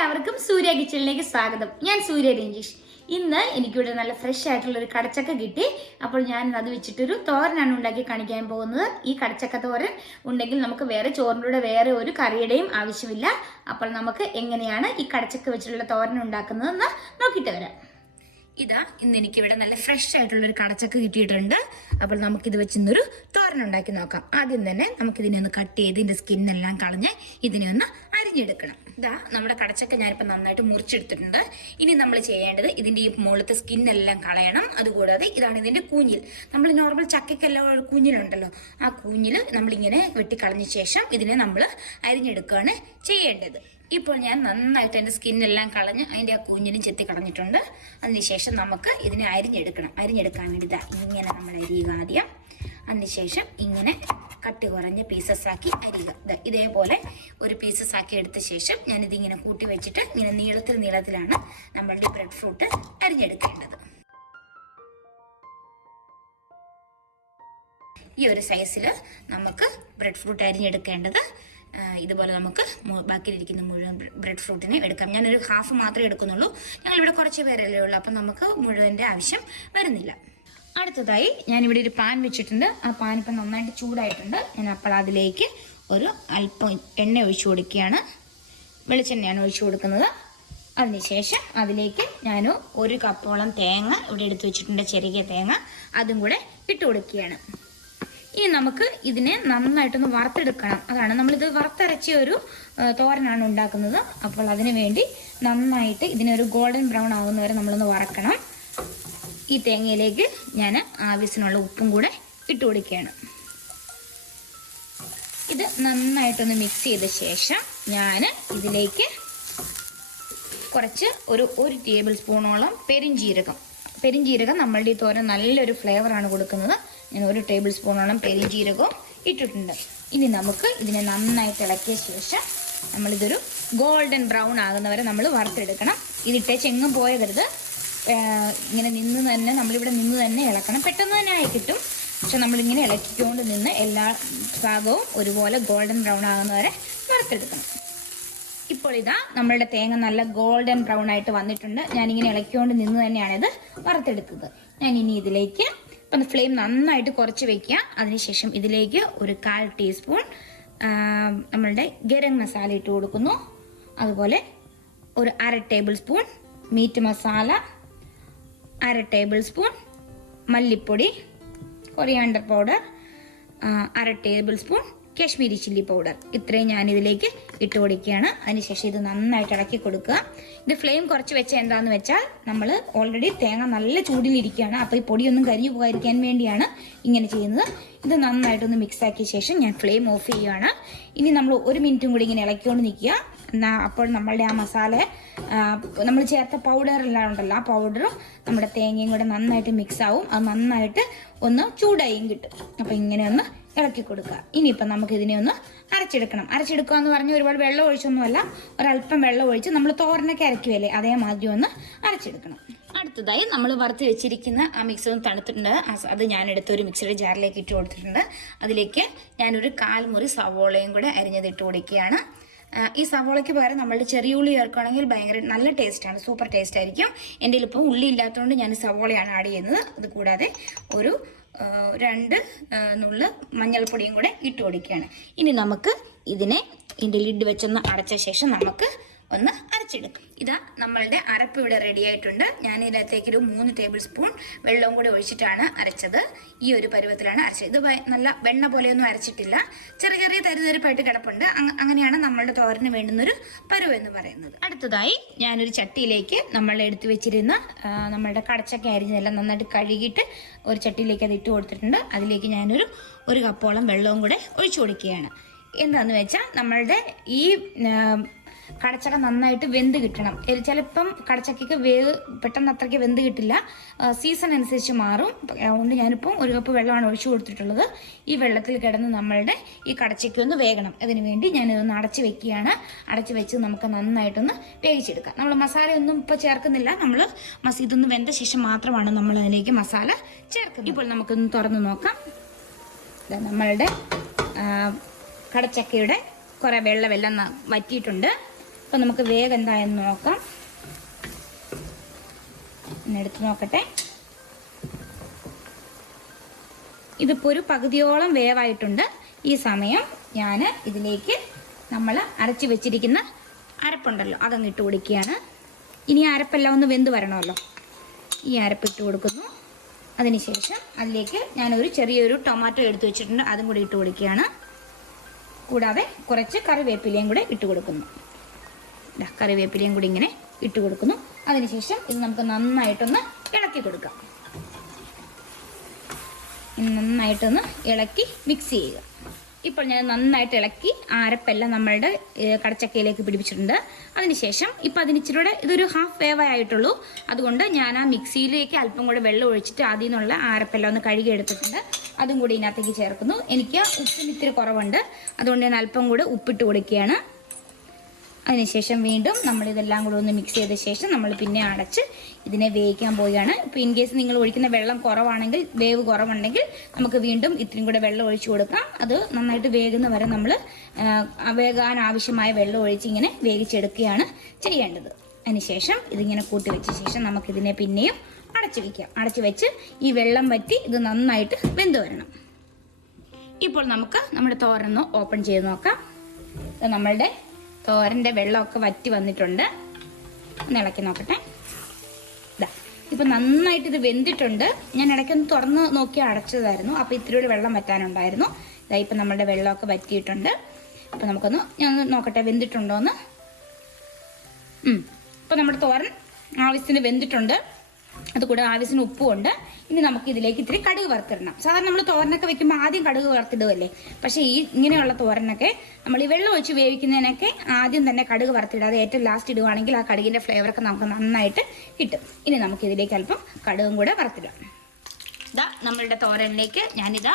എല്ലാവർക്കും സൂര്യ കിച്ചണിലേക്ക് സ്വാഗതം. ഞാൻ സൂര്യ രഞ്ജീഷ്. ഇന്ന് എനിക്കിവിടെ നല്ല ഫ്രഷ് ആയിട്ടുള്ള ഒരു കടച്ചക്ക കിട്ടി. അപ്പോൾ ഞാൻ അത് വെച്ചിട്ടൊരു തോരനാണ് ഉണ്ടാക്കി കാണിക്കാൻ പോകുന്നത്. ഈ കടച്ചക്ക തോരൻ ഉണ്ടെങ്കിൽ നമുക്ക് വേറെ ചോറിൻ്റെ വേറെ ഒരു കറിയുടെയും ആവശ്യമില്ല. അപ്പോൾ നമുക്ക് എങ്ങനെയാണ് ഈ കടച്ചക്ക വെച്ചിട്ടുള്ള തോരൻ ഉണ്ടാക്കുന്നതെന്ന് നോക്കിയിട്ട് വരാം. ഇതാ ഇന്ന് എനിക്കിവിടെ നല്ല ഫ്രഷ് ആയിട്ടുള്ളൊരു കടച്ചക്ക കിട്ടിയിട്ടുണ്ട്. അപ്പോൾ നമുക്കിത് വെച്ച് ഇന്നൊരു തോരൻ ഉണ്ടാക്കി നോക്കാം. ആദ്യം തന്നെ നമുക്കിതിനെ ഒന്ന് കട്ട് ചെയ്ത് ഇതിൻ്റെ സ്കിന്നെല്ലാം കളഞ്ഞ് ഇതിനെ ഒന്ന് അരിഞ്ഞെടുക്കണം. ഇതാ നമ്മുടെ കടച്ചക്ക ഞാനിപ്പോൾ നന്നായിട്ട് മുറിച്ചെടുത്തിട്ടുണ്ട്. ഇനി നമ്മൾ ചെയ്യേണ്ടത് ഇതിൻ്റെ ഈ മുകളിലത്തെ സ്കിന്നെല്ലാം കളയണം. അതുകൂടാതെ ഇതാണ് ഇതിൻ്റെ കൂഞ്ഞിൽ. നമ്മൾ നോർമൽ ചക്കയ്ക്കെല്ലാം കൂഞ്ഞിലുണ്ടല്ലോ, ആ കൂഞ്ഞിൽ നമ്മളിങ്ങനെ വെട്ടിക്കളഞ്ഞ ശേഷം ഇതിനെ നമ്മൾ അരിഞ്ഞെടുക്കുകയാണ് ചെയ്യേണ്ടത്. ഇപ്പോൾ ഞാൻ നന്നായിട്ട് അതിൻ്റെ സ്കിന്നെല്ലാം കളഞ്ഞ് അതിൻ്റെ ആ കൂഞ്ഞിനും ചെത്തി കളഞ്ഞിട്ടുണ്ട്. അതിനുശേഷം നമുക്ക് ഇതിനെ അരിഞ്ഞെടുക്കാൻ വേണ്ടി ഇങ്ങനെ നമ്മൾ അരിയുക ആദ്യം. അതിനുശേഷം ഇങ്ങനെ കട്ടി കുറഞ്ഞ പീസസ് ആക്കി അരിയുക. ഇതേപോലെ ഒരു പീസസ് ആക്കി എടുത്ത ശേഷം ഞാനിതിങ്ങനെ കൂട്ടി വെച്ചിട്ട് ഇങ്ങനെ നീളത്തിലാണ് നമ്മളുടെ ബ്രെഡ് ഫ്രൂട്ട് അരിഞ്ഞെടുക്കേണ്ടത്. ഈ ഒരു സൈസിൽ നമുക്ക് ബ്രെഡ് ഫ്രൂട്ട് അരിഞ്ഞെടുക്കേണ്ടത്. ഇതുപോലെ നമുക്ക് ബാക്കിയിരിക്കുന്ന മുഴുവൻ ബ്രെഡ് ഫ്രൂട്ടിനെ എടുക്കാം. ഞാനൊരു ഹാഫ് മാത്രമേ എടുക്കുന്നുള്ളൂ. ഞങ്ങളിവിടെ കുറച്ച് പേരല്ലേ ഉള്ളൂ, അപ്പം നമുക്ക് മുഴുവൻ്റെ ആവശ്യം വരുന്നില്ല. അടുത്തതായി ഞാനിവിടെ ഒരു പാൻ വെച്ചിട്ടുണ്ട്. ആ പാൻ ഇപ്പം നന്നായിട്ട് ചൂടായിട്ടുണ്ട്. ഞാൻ അപ്പോൾ അതിലേക്ക് ഒരു അല്പം എണ്ണ ഒഴിച്ചു കൊടുക്കുകയാണ്. വെളിച്ചെണ്ണയാണ് ഒഴിച്ചു കൊടുക്കുന്നത്. അതിനുശേഷം അതിലേക്ക് ഞാൻ ഒരു കപ്പോളം തേങ്ങ ഇവിടെ എടുത്തു വെച്ചിട്ടുണ്ട്, ചെറിയ തേങ്ങ, അതും കൂടെ ഇട്ട് കൊടുക്കുകയാണ്. ഇനി നമുക്ക് ഇതിനെ നന്നായിട്ടൊന്ന് വറുത്തെടുക്കണം. അതാണ് നമ്മളിത് വറുത്തരച്ച ഒരു തോരനാണ് ഉണ്ടാക്കുന്നത്. അപ്പോൾ അതിന് വേണ്ടി നന്നായിട്ട് ഇതിനൊരു ഗോൾഡൻ ബ്രൗൺ ആകുന്നവരെ നമ്മളൊന്ന് വറക്കണം. ഈ തേങ്ങയിലേക്ക് ഞാൻ ആവശ്യത്തിനുള്ള ഉപ്പും കൂടെ ഇട്ട് കൊടുക്കുകയാണ്. ഇത് നന്നായിട്ടൊന്ന് മിക്സ് ചെയ്ത ശേഷം ഞാൻ ഇതിലേക്ക് കുറച്ച് ഒരു ടേബിൾ സ്പൂണോളം പെരിഞ്ജീരകം നമ്മളുടെ ഈ തോരൻ നല്ലൊരു ഫ്ലേവറാണ് കൊടുക്കുന്നത്. ഞാൻ ഒരു ടേബിൾ സ്പൂണോളം പെരിഞ്ജീരകവും ഇട്ടിട്ടുണ്ട്. ഇനി നമുക്ക് ഇതിനെ നന്നായിട്ട് ഇളക്കിയ ശേഷം നമ്മളിതൊരു ഗോൾഡൻ ബ്രൗൺ ആകുന്നവരെ നമ്മൾ വറുത്തെടുക്കണം. ഇതിട്ടേച്ച് എങ്ങും പോയരുത്. ഇങ്ങനെ നമ്മളിവിടെ നിന്ന് തന്നെ ഇളക്കണം. പെട്ടെന്ന് തന്നെ ആയി കിട്ടും. പക്ഷെ നമ്മളിങ്ങനെ ഇളക്കിക്കൊണ്ട് നിന്ന് എല്ലാ ഭാഗവും ഒരുപോലെ ഗോൾഡൻ ബ്രൗൺ ആകുന്നവരെ വറുത്തെടുക്കണം. ഇപ്പോൾ ഇതാ നമ്മളുടെ തേങ്ങ നല്ല ഗോൾഡൻ ബ്രൗൺ ആയിട്ട് വന്നിട്ടുണ്ട്. ഞാനിങ്ങനെ ഇളക്കിക്കൊണ്ട് നിന്ന് തന്നെയാണ് ഇത് വറുത്തെടുത്തത്. ഞാൻ ഇനി ഇതിലേക്ക് ഇപ്പം ഫ്ലെയിം നന്നായിട്ട് കുറച്ച് വയ്ക്കുക. അതിനുശേഷം ഇതിലേക്ക് ഒരു 1/4 ടീസ്പൂൺ നമ്മളുടെ ഗരം മസാല ഇട്ട് കൊടുക്കുന്നു. അതുപോലെ ഒരു 1/2 tablespoon meat masala, 1/2 tablespoon മല്ലിപ്പൊടി, coriander powder, 1/2 tablespoon Kashmiri chilli powder, ഇത്രയും ഞാനിതിലേക്ക് ഇട്ട് കൊടുക്കുകയാണ്. അതിനുശേഷം ഇത് നന്നായിട്ട് ഇളക്കി കൊടുക്കുക. ഇത് ഫ്ലെയിം കുറച്ച് വെച്ച എന്താണെന്ന് വെച്ചാൽ നമ്മൾ ഓൾറെഡി തേങ്ങ നല്ല ചൂടിലിരിക്കുകയാണ്. അപ്പോൾ ഈ പൊടിയൊന്നും കരിഞ്ഞു പോകാതിരിക്കാൻ വേണ്ടിയാണ് ഇങ്ങനെ ചെയ്യുന്നത്. ഇത് നന്നായിട്ടൊന്ന് മിക്സ് ആക്കിയ ശേഷം ഞാൻ ഫ്ലെയിം ഓഫ് ചെയ്യുകയാണ്. ഇനി നമ്മൾ 1 മിനിറ്റും കൂടി ഇങ്ങനെ ഇളക്കിക്കൊണ്ട് നിൽക്കുക. അപ്പോൾ നമ്മളുടെ ആ മസാല നമ്മൾ ചേർത്ത പൗഡറെല്ലാം ഉണ്ടല്ലോ, ആ പൗഡറും നമ്മുടെ തേങ്ങയും കൂടെ നന്നായിട്ട് മിക്സ് ആവും. അത് നന്നായിട്ട് ഒന്ന് ചൂടായും കിട്ടും. അപ്പോൾ ഇങ്ങനെ ഒന്ന് ഇളക്കി കൊടുക്കുക. ഇനിയിപ്പം നമുക്ക് ഇതിനെ ഒന്ന് അരച്ചെടുക്കുക എന്ന് പറഞ്ഞാൽ ഒരുപാട് വെള്ളം ഒഴിച്ചൊന്നുമല്ല, ഒരല്പം വെള്ളം ഒഴിച്ച് നമ്മൾ തോരനൊക്കെ അരയ്ക്കുമല്ലേ അതേമാതിരി ഒന്ന് അരച്ചെടുക്കണം. അടുത്തതായി നമ്മൾ വറുത്ത് വെച്ചിരിക്കുന്ന ആ മിക്സർ ഒന്ന് തണുത്തിട്ടുണ്ട്. അത് ഞാനെടുത്ത് ഒരു മിക്സിയുടെ ജാറിലേക്ക് ഇട്ട് കൊടുത്തിട്ടുണ്ട്. അതിലേക്ക് ഞാനൊരു 1/4 മുറി സവോളയും കൂടെ അരിഞ്ഞത് ഇട്ട് കൊടുക്കുകയാണ്. ഈ സവോളയ്ക്ക് പകരം നമ്മളുടെ ചെറിയ ഉള്ളി ചേർക്കുകയാണെങ്കിൽ ഭയങ്കര നല്ല ടേസ്റ്റാണ്, സൂപ്പർ ടേസ്റ്റ് ആയിരിക്കും. എൻ്റെ ഇപ്പോൾ ഉള്ളി ഇല്ലാത്തതുകൊണ്ട് ഞാൻ സവോളയാണ് ആഡ് ചെയ്യുന്നത്. അത് കൂടാതെ ഒരു 2 നുള്ള് മഞ്ഞൾപ്പൊടിയും കൂടെ ഇട്ട് കൊടുക്കുകയാണ്. ഇനി നമുക്ക് ഇതിനെ ഇതിൻ്റെ ലിഡ് വെച്ചൊന്ന് അടച്ച ശേഷം നമുക്ക് ഒന്ന് അരച്ചെടുക്കും. ഇതാ നമ്മളുടെ അരപ്പ് ഇവിടെ റെഡി ആയിട്ടുണ്ട്. ഞാൻ ഇതിനകത്തേക്ക് ഒരു 3 ടേബിൾ സ്പൂൺ വെള്ളവും കൂടി ഒഴിച്ചിട്ടാണ് അരച്ചത്. ഈ ഒരു പരുവത്തിലാണ് അരച്ചത്. ഇത് നല്ല വെണ്ണ പോലെയൊന്നും അരച്ചിട്ടില്ല, ചെറിയ തരിതരിപ്പായിട്ട് കിടപ്പുണ്ട്. അങ്ങനെയാണ് നമ്മളുടെ തോരന് വേണ്ടുന്നൊരു പരുവം എന്ന് പറയുന്നത്. അടുത്തതായി ഞാനൊരു ചട്ടിയിലേക്ക് നമ്മൾ എടുത്തു വെച്ചിരുന്ന നമ്മളുടെ കടച്ചക്ക അരിഞ്ഞെല്ലാം നന്നായിട്ട് കഴുകിയിട്ട് ഒരു ചട്ടിയിലേക്ക് അത് ഇട്ട് കൊടുത്തിട്ടുണ്ട്. അതിലേക്ക് ഞാനൊരു കപ്പോളം വെള്ളവും കൂടെ ഒഴിച്ചു കൊടുക്കുകയാണ്. എന്താണെന്ന് വെച്ചാൽ നമ്മളുടെ ഈ കടച്ചക്ക നന്നായിട്ട് വെന്ത് കിട്ടണം. ചിലപ്പം കടച്ചക്കയ്ക്ക് പെട്ടെന്ന് അത്രയ്ക്ക് വെന്ത് കിട്ടില്ല, സീസൺ അനുസരിച്ച് മാറും. അതുകൊണ്ട് ഞാനിപ്പം 1 കപ്പ് വെള്ളമാണ് ഒഴിച്ചു കൊടുത്തിട്ടുള്ളത്. ഈ വെള്ളത്തിൽ കിടന്ന് നമ്മളുടെ ഈ കടച്ചക്ക ഒന്ന് വേകണം. അതിന് വേണ്ടി ഞാനിതൊന്ന് അടച്ച് വെക്കുകയാണ്. അടച്ച് വെച്ച് നമുക്ക് നന്നായിട്ടൊന്ന് വേവിച്ചെടുക്കാം. നമ്മൾ മസാലയൊന്നും ഇപ്പോൾ ചേർക്കുന്നില്ല. നമ്മൾ ഇതൊന്ന് വെന്ത ശേഷം മാത്രമാണ് നമ്മൾ അതിലേക്ക് മസാല ചേർക്കുന്നത്. ഇപ്പോൾ നമുക്കൊന്ന് തുറന്ന് നോക്കാം. നമ്മളുടെ കടച്ചക്കയുടെ കുറേ വെള്ളമെല്ലാം വറ്റിയിട്ടുണ്ട്. അപ്പം നമുക്ക് വേഗം എന്തായെന്ന് നോക്കാം. എടുത്ത് നോക്കട്ടെ. ഇതിപ്പോൾ ഒരു പകുതിയോളം വേവായിട്ടുണ്ട്. ഈ സമയം ഞാൻ ഇതിലേക്ക് നമ്മൾ അരച്ച് വെച്ചിരിക്കുന്ന അരപ്പുണ്ടല്ലോ അതങ്ങ് ഇട്ട് കൊടുക്കുകയാണ്. ഇനി അരപ്പെല്ലാം ഒന്ന് വെന്ത് വരണമല്ലോ. ഈ അരപ്പിട്ട് കൊടുക്കുന്നു. അതിനുശേഷം അതിലേക്ക് ഞാനൊരു ചെറിയൊരു ടൊമാറ്റോ എടുത്ത് വെച്ചിട്ടുണ്ട്, അതും കൂടി ഇട്ട് കൊടുക്കുകയാണ്. കൂടാതെ കുറച്ച് കറിവേപ്പിലയും കൂടെ ഇട്ട് കൊടുക്കുന്നു. കറിവേപ്പിലയും കൂടി ഇങ്ങനെ ഇട്ട് കൊടുക്കുന്നു. അതിനുശേഷം ഇത് നമുക്ക് നന്നായിട്ടൊന്ന് ഇളക്കി കൊടുക്കാം. നന്നായിട്ടൊന്ന് ഇളക്കി മിക്സ് ചെയ്യുക. ഇപ്പോൾ ഞാൻ നന്നായിട്ട് ഇളക്കി അരപ്പെല്ലാം നമ്മളുടെ കടച്ചക്കയിലേക്ക് പിടിപ്പിച്ചിട്ടുണ്ട്. അതിനുശേഷം ഇപ്പം അതിനിച്ചിലൂടെ ഇതൊരു ഹാഫ് വേവ് ആയിട്ടുള്ളൂ. അതുകൊണ്ട് ഞാൻ ആ മിക്സിയിലേക്ക് അല്പം കൂടെ വെള്ളം ഒഴിച്ചിട്ട് അതിൽ നിന്നുള്ള അരപ്പെല്ലാം ഒന്ന് കഴുകി എടുത്തിട്ടുണ്ട്. അതും കൂടി ഇതിനകത്തേക്ക് ചേർക്കുന്നു. എനിക്ക് ഉപ്പിന് ഇത്തിരി കുറവുണ്ട്, അതുകൊണ്ട് ഞാൻ അല്പം കൂടെ ഉപ്പിട്ട് കൊടുക്കുകയാണ്. അതിനുശേഷം വീണ്ടും നമ്മളിതെല്ലാം കൂടെ ഒന്ന് മിക്സ് ചെയ്ത ശേഷം നമ്മൾ പിന്നെ അടച്ച് ഇതിനെ വേവിക്കാൻ പോവുകയാണ്. ഇപ്പോൾ ഇൻ കേസ് നിങ്ങൾ ഒഴിക്കുന്ന വെള്ളം കുറവാണെങ്കിൽ, വേവ് കുറവുണ്ടെങ്കിൽ നമുക്ക് വീണ്ടും ഇത്രയും കൂടെ വെള്ളം ഒഴിച്ചു കൊടുക്കാം. അത് നന്നായിട്ട് വേകുന്ന വരെ നമ്മൾ വേകാൻ ആവശ്യമായ വെള്ളം ഒഴിച്ച് ഇങ്ങനെ വേവിച്ചെടുക്കുകയാണ് ചെയ്യേണ്ടത്. അതിനുശേഷം ഇതിങ്ങനെ കൂട്ടി വെച്ച ശേഷം നമുക്കിതിനെ പിന്നെയും അടച്ചു വയ്ക്കാം. അടച്ചു വെച്ച് ഈ വെള്ളം വറ്റി ഇത് നന്നായിട്ട് വെന്ത് വരണം. ഇപ്പോൾ നമുക്ക് നമ്മുടെ തോരൻ ഓപ്പൺ ചെയ്ത് നോക്കാം. നമ്മളുടെ തോരൻ്റെ വെള്ളമൊക്കെ വറ്റി വന്നിട്ടുണ്ട്. ഒന്ന് ഇളക്കി നോക്കട്ടെ. ഇതാ ഇപ്പം നന്നായിട്ട് ഇത് വെന്തിട്ടുണ്ട്. ഞാൻ ഇടയ്ക്കൊന്ന് തുറന്ന് നോക്കി അടച്ചതായിരുന്നു, അപ്പോൾ ഇത്തിരി ഒരു വെള്ളം വറ്റാനുണ്ടായിരുന്നു. ഇതാ ഇപ്പം നമ്മളുടെ വെള്ളമൊക്കെ വറ്റിയിട്ടുണ്ട്. അപ്പം നമുക്കൊന്ന് ഞാൻ നോക്കട്ടെ വെന്തിട്ടുണ്ടോയെന്ന്. ഇപ്പം നമ്മുടെ തോരൻ ആവശ്യത്തിന് വെന്തിട്ടുണ്ട്. അതുകൂടെ ആവശ്യത്തിന് ഉപ്പുമുണ്ട്. ഇനി നമുക്ക് ഇതിലേക്ക് ഇത്തിരി കടുക് വറുത്തിടണം. സാധാരണ നമ്മൾ തോരനൊക്കെ വെക്കുമ്പോൾ ആദ്യം കടുക് വറുത്തിടുമല്ലേ. പക്ഷേ ഇങ്ങനെയുള്ള തോരനൊക്കെ നമ്മൾ ഈ വെള്ളം ഒഴിച്ച് വേവിക്കുന്നതിനൊക്കെ ആദ്യം തന്നെ കടുക് വറുത്തിടാതെ ഏറ്റവും ലാസ്റ്റ് ഇടുവാണെങ്കിൽ ആ കടുകിൻ്റെ ഫ്ലേവറൊക്കെ നമുക്ക് നന്നായിട്ട് കിട്ടും. ഇനി നമുക്ക് ഇതിലേക്ക് അല്പം കടുകും കൂടെ വറുത്തിടാം. ഇതാ നമ്മളുടെ തോരനിലേക്ക് ഞാനിതാ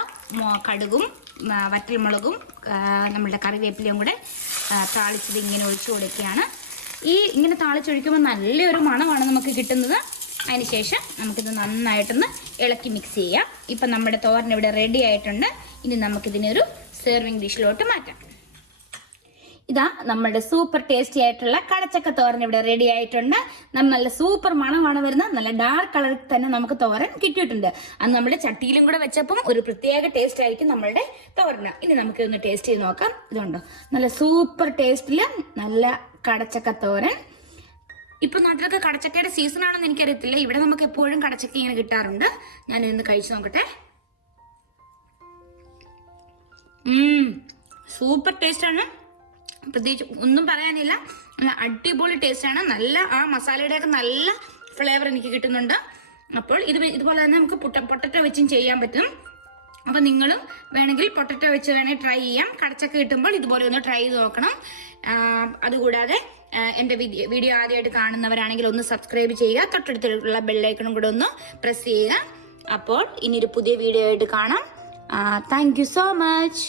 കടുകും വറ്റൽമുളകും നമ്മളുടെ കറിവേപ്പിലയും കൂടെ താളിച്ചത് ഇങ്ങനെ ഒഴിച്ചു കൊടുക്കുകയാണ്. ഇങ്ങനെ താളിച്ചൊഴിക്കുമ്പോൾ നല്ലൊരു മണമാണ് നമുക്ക് കിട്ടുന്നത്. അതിനുശേഷം നമുക്കിത് നന്നായിട്ടൊന്ന് ഇളക്കി മിക്സ് ചെയ്യാം. ഇപ്പം നമ്മുടെ തോരൻ ഇവിടെ റെഡി ആയിട്ടുണ്ട്. ഇനി നമുക്കിതിനെ ഒരു സെർവിങ് ഡിഷിലോട്ട് മാറ്റാം. ഇതാ നമ്മുടെ സൂപ്പർ ടേസ്റ്റി ആയിട്ടുള്ള കടച്ചക്ക തോരൻ ഇവിടെ റെഡി ആയിട്ടുണ്ട്. നല്ല സൂപ്പർ മണമാണ് വരുന്നത്. നല്ല ഡാർക്ക് കളറിൽ തന്നെ നമുക്ക് തോരൻ കിട്ടിയിട്ടുണ്ട്. അത് നമ്മുടെ ചട്ടിയിലും കൂടെ വെച്ചപ്പം ഒരു പ്രത്യേക ടേസ്റ്റ് ആയിരിക്കും നമ്മളുടെ തോരന്. ഇനി നമുക്കിതൊന്ന് ടേസ്റ്റ് ചെയ്ത് നോക്കാം. ഇതുണ്ടോ നല്ല സൂപ്പർ ടേസ്റ്റിൽ നല്ല കടച്ചക്ക തോരൻ. ഇപ്പൊ നാട്ടിലൊക്കെ കടച്ചക്കയുടെ സീസൺ ആണെന്ന് എനിക്കറിയത്തില്ല. ഇവിടെ നമുക്ക് എപ്പോഴും കടച്ചക്ക ഇങ്ങനെ കിട്ടാറുണ്ട്. ഞാൻ ഇന്ന് കഴിച്ചു നോക്കട്ടെ. സൂപ്പർ ടേസ്റ്റ് ആണ്. പ്രത്യേകിച്ച് ഒന്നും പറയാനില്ല. നല്ല അടിപൊളി ടേസ്റ്റ് ആണ്. നല്ല ആ മസാലയുടെ ഒക്കെ നല്ല ഫ്ലേവർ എനിക്ക് കിട്ടുന്നുണ്ട്. അപ്പോൾ ഇതുപോലെ തന്നെ നമുക്ക് പൊട്ടറ്റോ വെച്ചും ചെയ്യാൻ പറ്റും. അപ്പൊ നിങ്ങളും വേണമെങ്കിൽ പൊട്ടറ്റോ വെച്ച് വേണമെങ്കിൽ ട്രൈ ചെയ്യാം. കടച്ചക്ക കിട്ടുമ്പോൾ ഇതുപോലെ ഒന്ന് ട്രൈ ചെയ്ത് നോക്കണം. അതുകൂടാതെ എൻ്റെ വീഡിയോ ആദ്യമായിട്ട് കാണുന്നവരാണെങ്കിൽ ഒന്ന് സബ്സ്ക്രൈബ് ചെയ്യുക. തൊട്ടടുത്തുള്ള ബെല്ലൈക്കണും കൂടെ ഒന്ന് പ്രസ് ചെയ്യുക. അപ്പോൾ ഇനിയൊരു പുതിയ വീഡിയോ ആയിട്ട് കാണാം. Thank you so much.